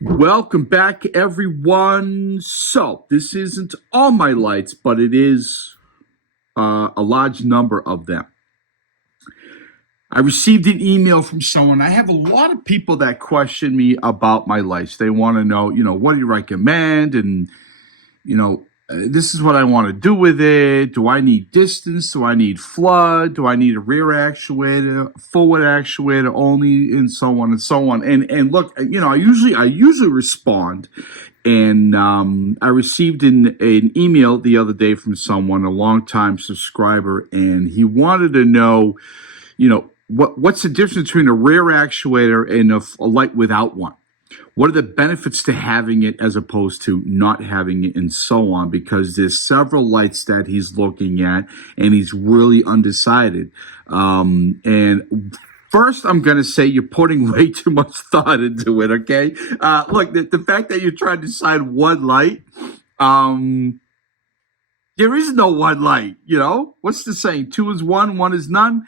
Welcome back, everyone. So, this isn't all my lights, but it is a large number of them. I received an email from someone. I have a lot of people that question me about my lights. They want to know, what do you recommend? And, this is what I want to do with it. Do I need distance? Do I need flood? Do I need a rear actuator, forward actuator only, and so on and so on. And look, I usually respond. And I received an email the other day from someone, a longtime subscriber, and he wanted to know, what's the difference between a rear actuator and a light without one? What are the benefits to having it as opposed to not having it, and so on? Because there's several lights that he's looking at, and he's really undecided. And first, I'm going to say you're putting way too much thought into it, okay? Look, the fact that you're trying to decide one light, there is no one light, What's the saying? Two is one is none.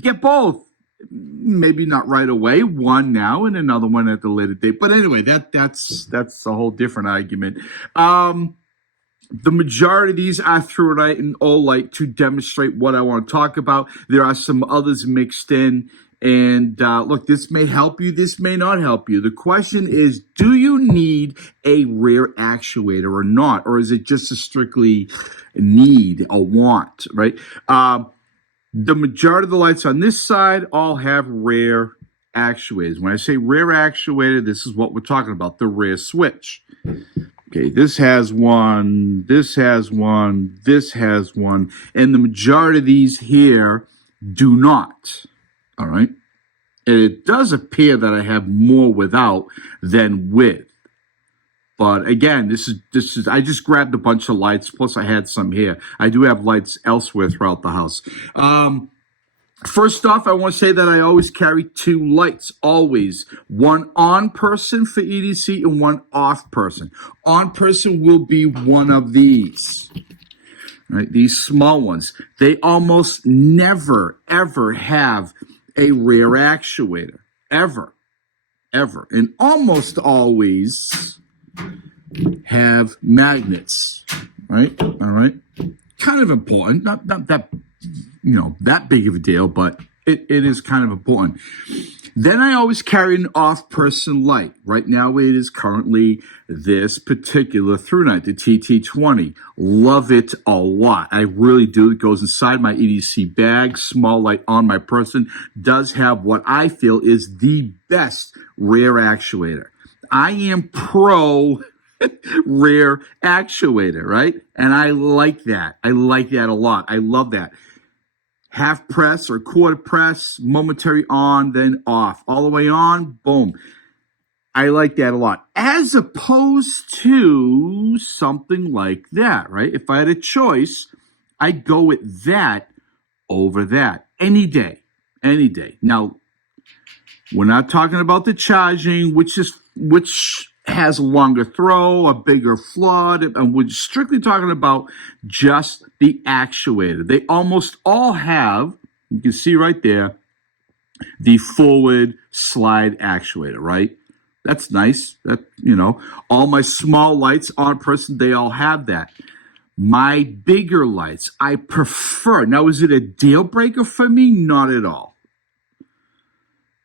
Get both. Maybe not right away, one now and another one at the later date. But anyway, that's a whole different argument. The majority of these are through light and all light to demonstrate what I want to talk about. There are some others mixed in. And look, this may help you, this may not help you. The question is, do you need a rear actuator or not? Or is it just a strictly need, a want, right? The majority of the lights on this side all have rear actuators. When I say rear actuator, this is what we're talking about, the rear switch. Okay, this has one, this has one, this has one, and the majority of these here do not. All right. And it does appear that I have more without than with. But again, this is I just grabbed a bunch of lights, plus I had some here. I do have lights elsewhere throughout the house. First off, I want to say that I always carry two lights, always. One on person for EDC and one off person. On person will be one of these. Right, these small ones. They almost never, ever have a rear actuator. Ever. And almost always have magnets. Right? All right. Kind of important. Not that, that big of a deal, but it is kind of important. Then I always carry an off-person light. Right now it is currently this particular through night, the TT20. Love it a lot. I really do. It goes inside my EDC bag. Small light on my person. Does have what I feel is the best rear actuator. I am pro rear actuator, right? And I like that. I like that a lot. I love that. Half press or quarter press, momentary on, then off. All the way on, boom. I like that a lot. As opposed to something like that, right? If I had a choice, I'd go with that over that. Any day. Any day. Now, we're not talking about the charging, which has a longer throw, a bigger flood, and we're strictly talking about just the actuator. They almost all have, you can see right there, the forward slide actuator, right? That's nice. That, all my small lights on person, they all have that. My bigger lights, I prefer. Now, is it a deal breaker for me? Not at all.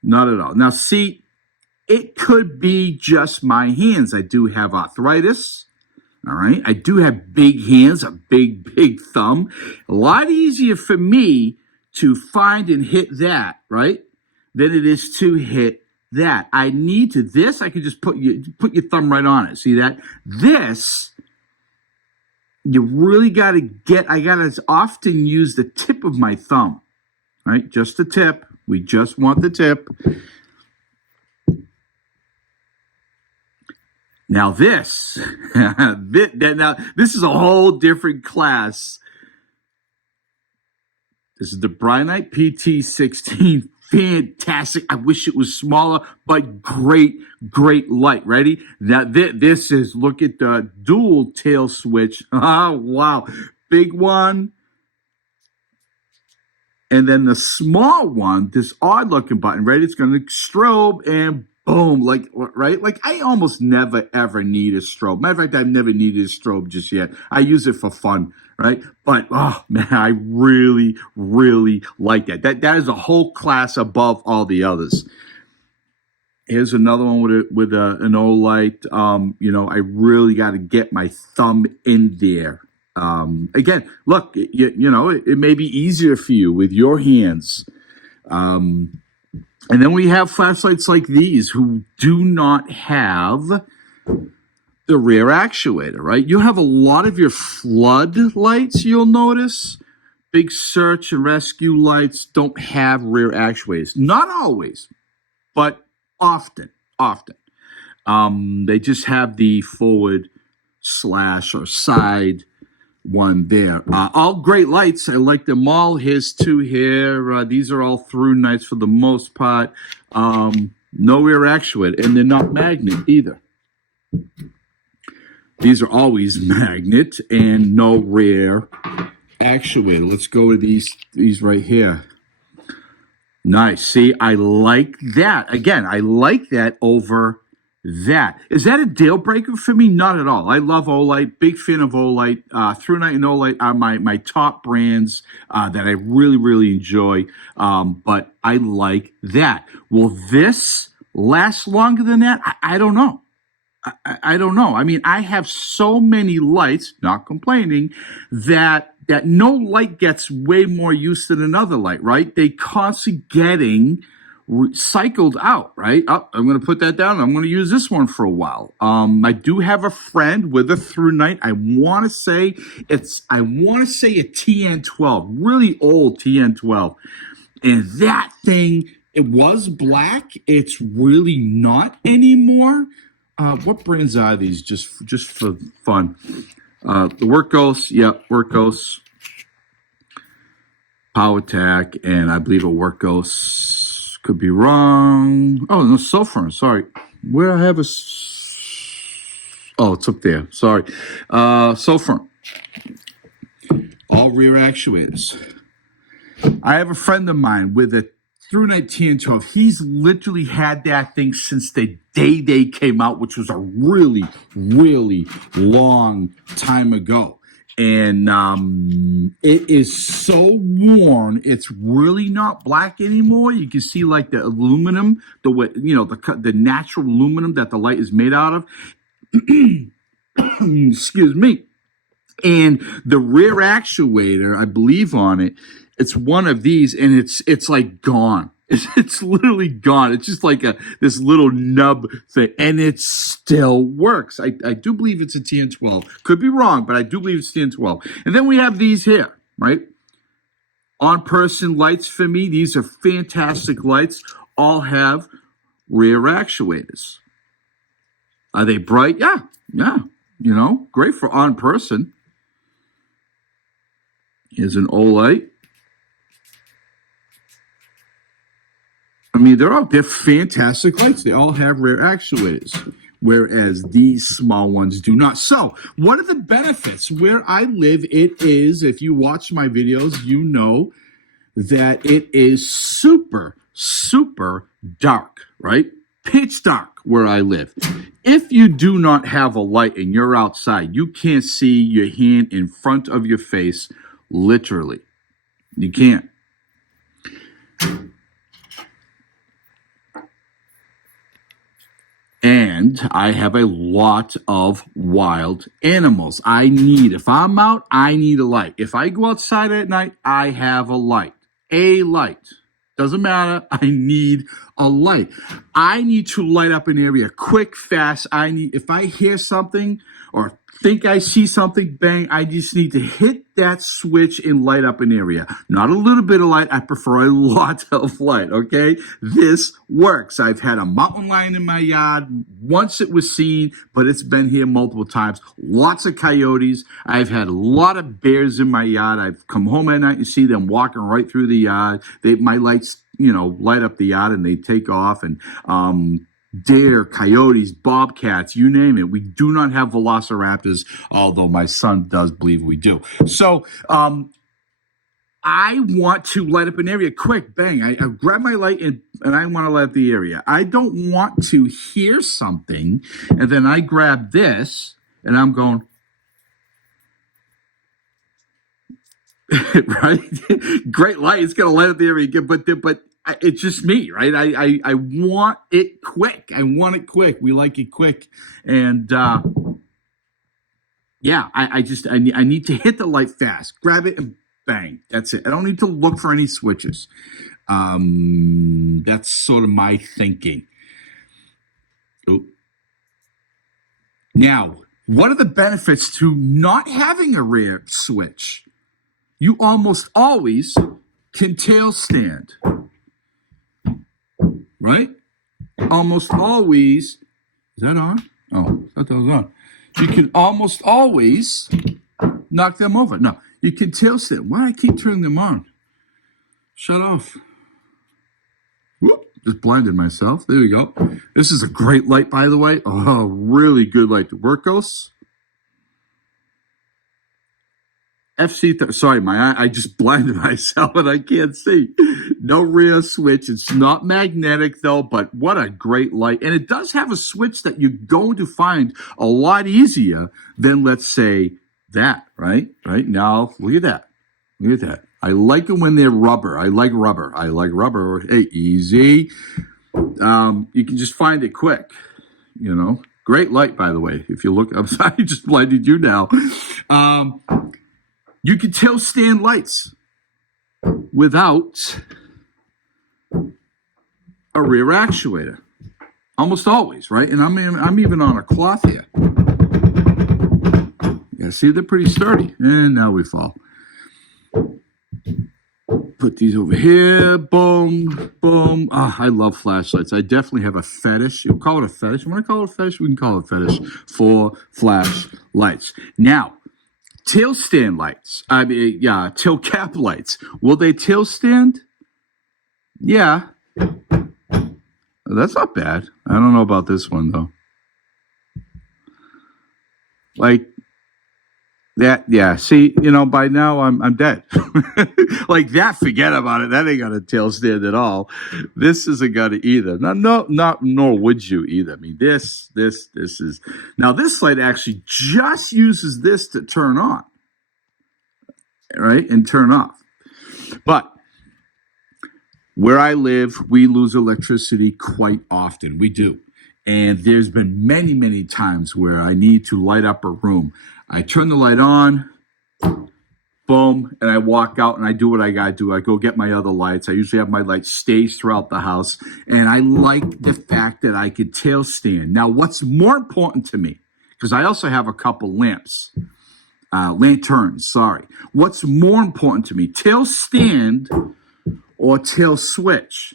Not at all. Now, see, it could be just my hands. I do have arthritis. All right. I do have big hands, a big thumb. A lot easier for me to find and hit that, right, than it is to hit that. I need to this. I can just put your thumb right on it. See that? This, you really got to get. I got to often use the tip of my thumb, right? Just the tip. We just want the tip. Now this, this is a whole different class. This is the Brighten PT16. Fantastic. I wish it was smaller, but great light. Ready? Now this is, look at the dual tail switch. Oh, wow. Big one. And then the small one, this odd looking button, ready? It's going to strobe and boom, like, right? Like, I almost never, ever need a strobe. Matter of fact, I've never needed a strobe just yet. I use it for fun, right? But, oh, man, I really, really like that. That is a whole class above all the others. Here's another one with an Olight. I really got to get my thumb in there. Again, look, it may be easier for you with your hands. And then we have flashlights like these who do not have the rear actuator, right? You have a lot of your floodlights, you'll notice. Big search and rescue lights don't have rear actuators. Not always, but often. They just have the forward slash or side one there. All great lights. I like them all. Here's two here. These are all through nights for the most part. No rear actuator, and they're not magnet either. These are always magnet and no rear actuator. Let's go to these right here. Nice. See, I like that. Again, I like that over that. Is that a deal breaker for me? Not at all. I love Olight. Big fan of Olight. Through Night and Olight are my top brands that I really, really enjoy. But I like that. Will this last longer than that? I don't know. I don't know. I mean, I have so many lights, not complaining, that no light gets way more use than another light, right? They constantly getting cycled out, right? Oh, I'm going to put that down. I'm going to use this one for a while. I do have a friend with a through night. I want to say a TN12, really old TN12. And that thing, it was black. It's really not anymore. What brands are these? Just for fun. The Work Ghost, Work Ghost, PowerTac, and I believe a Work Ghost. Could be wrong. Oh, no, Sofern. Sorry. Where I have oh, it's up there. Sorry. Sofern. All rear actuators. I have a friend of mine with a through night TN12. He's literally had that thing since the day they came out, which was a really, really long time ago. And it is so worn, it's really not black anymore. You can see like the aluminum, the way, the natural aluminum that the light is made out of. Excuse me. And the rear actuator, I believe on it, it's one of these, and it's like gone. It's literally gone. It's just like this little nub thing, and it still works. I do believe it's a TN12. Could be wrong, but I do believe it's TN12. And then we have these here, right? On-person lights for me. These are fantastic lights. All have rear actuators. Are they bright? Yeah. Great for on-person. Here's an Olight. I mean, they're fantastic lights. They all have rear actuators, whereas these small ones do not. So, what are the benefits? Where I live, it is, if you watch my videos, you know that it is super, super dark, right? Pitch dark where I live. If you do not have a light and you're outside, you can't see your hand in front of your face, literally. You can't. And I have a lot of wild animals. If I'm out, I need a light. If I go outside at night, I have a light. A light. Doesn't matter. I need a light. I need to light up an area quick, fast. If I hear something or think I see something, bang, I just need to hit that switch and light up an area. Not a little bit of light. I prefer a lot of light, okay? This works. I've had a mountain lion in my yard. Once it was seen, but it's been here multiple times. Lots of coyotes. I've had a lot of bears in my yard. I've come home at night and see them walking right through the yard. My lights, light up the yard and they take off. And deer, coyotes, bobcats, you name it. We do not have velociraptors, although my son does believe we do. So I want to light up an area quick, bang. I grab my light and I want to light up the area. I don't want to hear something and then I grab this and I'm going, right? Great light. It's going to light up the area again, but it's just me, right? I want it quick. I want it quick. We like it quick. And, yeah, I need to hit the light fast, grab it and bang. That's it. I don't need to look for any switches. That's sort of my thinking. Ooh. Now, what are the benefits to not having a rear switch? You almost always can tail stand, right? Almost always. Is that on? Oh, I thought that was on. You can almost always knock them over. No, you can tail stand. Why do I keep turning them on? Shut off. Whoop, just blinded myself. There we go. This is a great light, by the way. Oh, really good light. Workos. Sorry, I just blinded myself and I can't see. No rear switch. It's not magnetic though, but what a great light. And it does have a switch that you're going to find a lot easier than, let's say, that, right? Right now, look at that. Look at that. I like it when they're rubber. I like rubber. Hey, easy. You can just find it quick, you know. Great light, by the way. If you look, I'm sorry, I just blinded you now. You can tail stand lights without a rear actuator. Almost always, right? And I'm even on a cloth here. Yeah, see, they're pretty sturdy. And now we fall. Put these over here. Boom, boom. Ah, I love flashlights. I definitely have a fetish. You'll call it a fetish. You want to call it a fetish? We can call it a fetish for flashlights. Now, tail stand lights. Tail cap lights. Will they tail stand? Yeah. That's not bad. I don't know about this one though. Like that, yeah. See, you know, by now I'm dead. Like that, forget about it. That ain't got a tail stand at all. This isn't got it either. Nor would you either. I mean, this is now this light actually just uses this to turn on, right, and turn off. But where I live, we lose electricity quite often. We do. And there's been many, many times where I need to light up a room. I turn the light on, boom, and I walk out and I do what I got to do. I go get my other lights. I usually have my lights staged throughout the house. And I like the fact that I could tail stand. Now, what's more important to me, because I also have a couple lamps, lanterns, sorry. What's more important to me, tail stand or tail switch?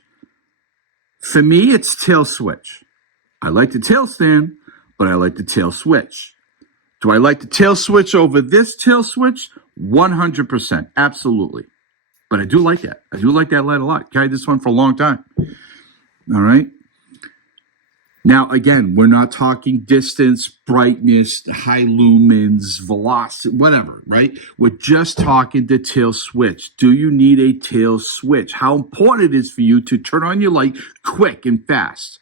For me, it's tail switch. I like the tail stand, but I like the tail switch. Do I like the tail switch over this tail switch? 100%, absolutely. But I do like that. I do like that light a lot. Carried this one for a long time. All right. Now, again, we're not talking distance, brightness, high lumens, velocity, whatever, right? We're just talking the tail switch. Do you need a tail switch? How important it is for you to turn on your light quick and fast,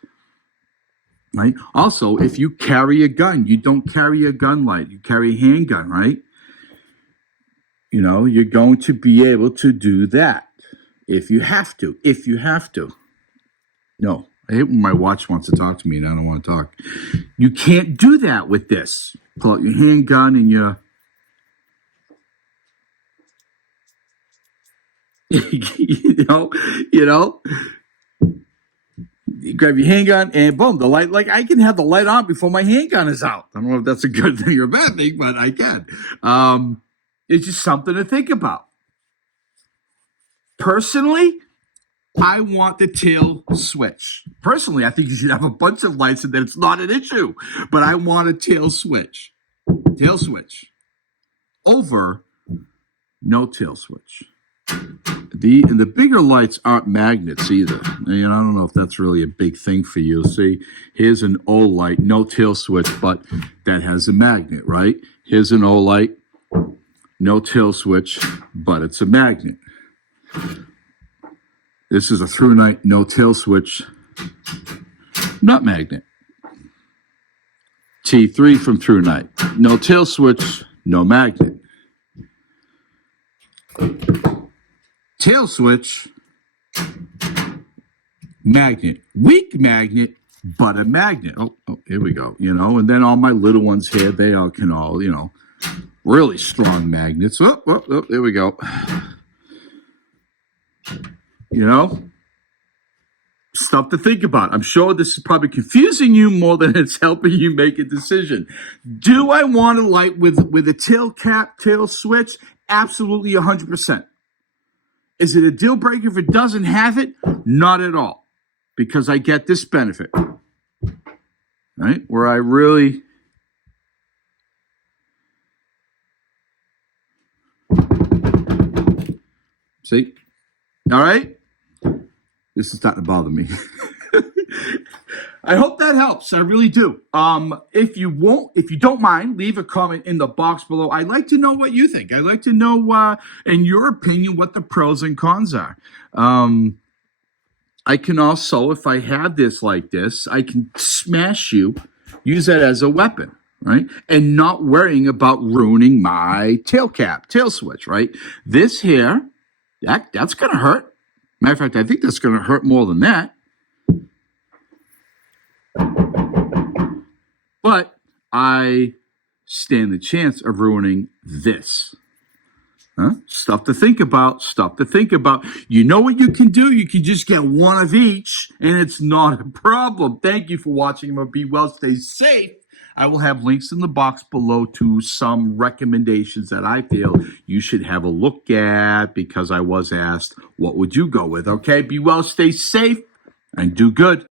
right? Also, if you carry a gun, you don't carry a gun light, you carry a handgun, right? You know, you're going to be able to do that if you have to. No. I hate when my watch wants to talk to me and I don't want to talk. You can't do that with this. Pull out your handgun and your... you know, you grab your handgun and boom, the light, like I can have the light on before my handgun is out. I don't know if that's a good thing or a bad thing, but I can. It's just something to think about. Personally, I want the tail switch. Personally, I think you should have a bunch of lights and then it's not an issue. But I want a tail switch. Tail switch. Over no tail switch. The bigger lights aren't magnets either. You know, I don't know if that's really a big thing for you. See, here's an O light, no tail switch, but that has a magnet, right? Here's an O light, no tail switch, but it's a magnet. This is a through night, no tail switch, nut magnet. T3 from through night, no tail switch, no magnet. Tail switch, magnet, weak magnet, but a magnet. Oh, here we go. You know, and then all my little ones here, they all can all, you know, really strong magnets. Oh, there we go. You know, stuff to think about. I'm sure this is probably confusing you more than it's helping you make a decision. Do I want a light with a tail cap, tail switch? Absolutely 100%. Is it a deal breaker if it doesn't have it? Not at all, because I get this benefit, right? Where I really see, all right? This is starting to bother me. I hope that helps. I really do. If you don't mind, leave a comment in the box below. I'd like to know what you think. I'd like to know, in your opinion, what the pros and cons are. I can also, if I have this like this, I can smash you, use that as a weapon, right? And not worrying about ruining my tail cap, tail switch, right? This here, that's going to hurt. Matter of fact, I think that's going to hurt more than that. But I stand the chance of ruining this. Huh? Stuff to think about, stuff to think about. You know what you can do? You can just get one of each, and it's not a problem. Thank you for watching. Be well, stay safe. I will have links in the box below to some recommendations that I feel you should have a look at, because I was asked, what would you go with? Okay, be well, stay safe, and do good.